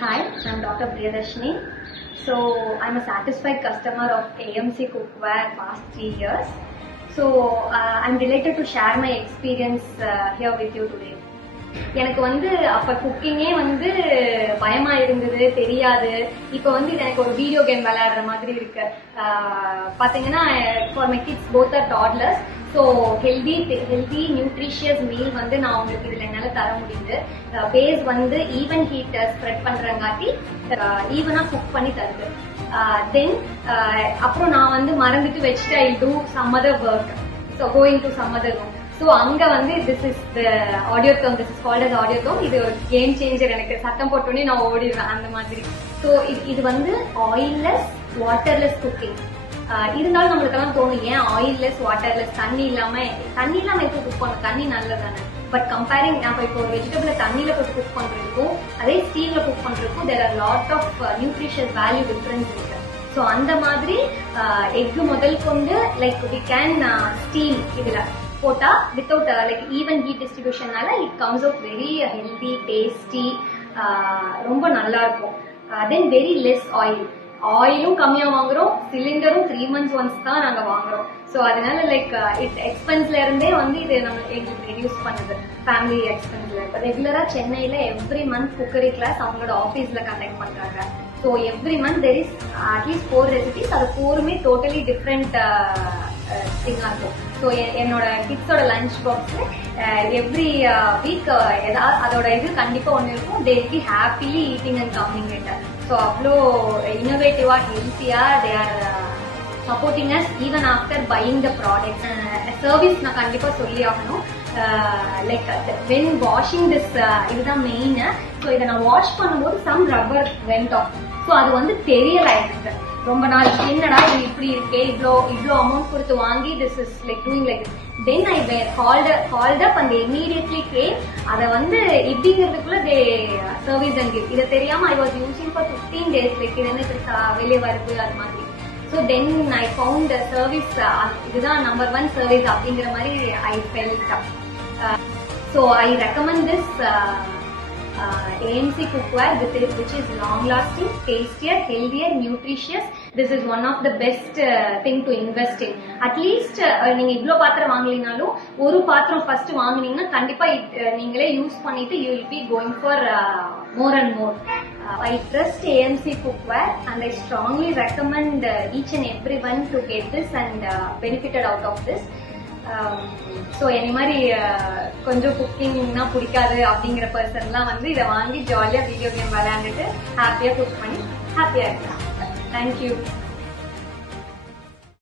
Hi, I'm Dr. Priyadarshini. So I'm a satisfied customer of AMC Cookware past three years. So uh, I'm delighted to share my experience uh, here with you today. எனக்கு வந்து அப்ப குக்கிங்கே வந்து பயமா இருந்தது தெரியாது. இப்ப வந்து எனக்கு ஒரு வீடியோ கேம் விளையாடுற மாதிரி இருக்கு. பாத்தீங்கன்னா for my kids both are toddlers so healthy healthy nutritious meal வந்து நான் உங்களுக்கு இதுல என்னால தர முடியுது. பேஸ் வந்து ஈவன் ஹீட்டர் ஸ்ப்ரெட் பண்றங்காட்டி ஈவனா குக் பண்ணி தருது. தென் அப்புறம் நான் வந்து மறந்துட்டு வச்சுட்டு I do some other work so going to some other work so அங்க வந்து this is the audio dome this is called as audio dome இது ஒரு கேம் சேஞ்சர் எனக்கு. சத்தம் போட்டோன்னே நான் ஓடிடுவேன் அந்த மாதிரி. ஸோ இது வந்து ஆயில்லெஸ் வாட்டர்லெஸ் குக்கிங் இருந்தாலும் நம்மளுக்கெல்லாம் தோணும் ஏன் ஆயில்லெஸ் வாட்டர்லெஸ் தண்ணி இல்லாம தண்ணி இல்லாம எப்போ குக் பண்ணணும்? தண்ணி நல்லதானே பட் கம்பேரிங் நம்ம இப்போ ஒரு வெஜிடபிள தண்ணியில போய் குக் பண்றதுக்கும் அதே ஸ்டீல்ல குக் பண்றதுக்கும் there are lot of nutritious value difference இருக்கு. ஸோ அந்த மாதிரி எக் முதல் கொண்டு லைக் வி கேன் ஸ்டீம் இதுல. போட்டா without like even heat டிஸ்ட்ரிபியூஷனால it comes out very healthy tasty ரொம்ப நல்லா இருக்கும் then uh, very less oil ஆயிலும் கம்மியா வாங்குறோம். சிலிண்டரும் த்ரீ மந்த்ஸ் ஒன்ஸ் தான் நாங்க வாங்குறோம். ஸோ அதனால லைக் இட் எக்ஸ்பென்ஸ்ல இருந்தே வந்து இது நம்ம எங்களுக்கு ரெடியூஸ் பண்ணுது. ஃபேமிலி எக்ஸ்பென்ஸ்ல இப்போ ரெகுலரா சென்னையில எவ்ரி மந்த் குக்கரி கிளாஸ் அவங்களோட ஆஃபீஸ்ல கண்டக்ட் பண்றாங்க. So every month there is at least four recipes அது ஃபோருமே டோட்டலி டிஃப்ரெண்ட் திங்காக இருக்கும் ஸோ என்னோட கிட்ஸோட லஞ்ச் பாக்ஸ்ல எவ்ரி வீக் ஏதாவது அதோட இது கண்டிப்பா ஒன்று இருக்கும். They be happily eating and coming it so அவ்வளோ இன்னோவேட்டிவாக ஹெல்த்தியாக they are supporting us even after buying the product service நான் கண்டிப்பா சொல்லி ஆகணும். லைக் வென் வாஷிங் திஸ் இதுதான் மெயின் ஸோ இதை நான் வாஷ் பண்ணும்போது some rubber went off so அது வந்து தெரியல எனக்கு ரொம்ப நாள் என்னடா இது இப்படி இருக்கே? இவ்வளோ இவ்வளோ அமௌண்ட் கொடுத்து வாங்கி this is like doing like then I way called called up அந்த இமீடியட்லி கே அதை வந்து இப்படிங்கிறதுக்குள்ள தே சர்வீஸ் அண்ட் கிஃப்ட் இதை தெரியாமல் I was using for fifteen days like இது என்ன வெளியே வருது அது மாதிரி. So then I found service இதுதான் நம்பர் ஒன் சர்வீஸ் அப்படிங்கிற மாதிரி I felt so I recommend this AMC cookware this is which is long lasting tastier healthier this is one of the best thing to invest in at least நீங்க இவ்ளோ பாத்திரம் வாங்கலினாலும் ஒரு பாத்திரம் first வாங்குனீங்கன்னா கண்டிப்பா நீங்களே யூஸ் பண்ணிட்டு you will be going for more and more I trust AMC cookware and I strongly recommend uh, each and everyone to get this and uh, benefited out of this. Um, so என்ன மாதிரி uh, கொஞ்சம் குக்கிங்னா பிடிக்காது அப்படிங்கிற பர்சன்லாம் வந்து இதை வாங்கி ஜாலியாக video game விளையாண்டுட்டு ஹாப்பியாக குக் பண்ணி ஹாப்பியாக இருக்கலாம். Thank you.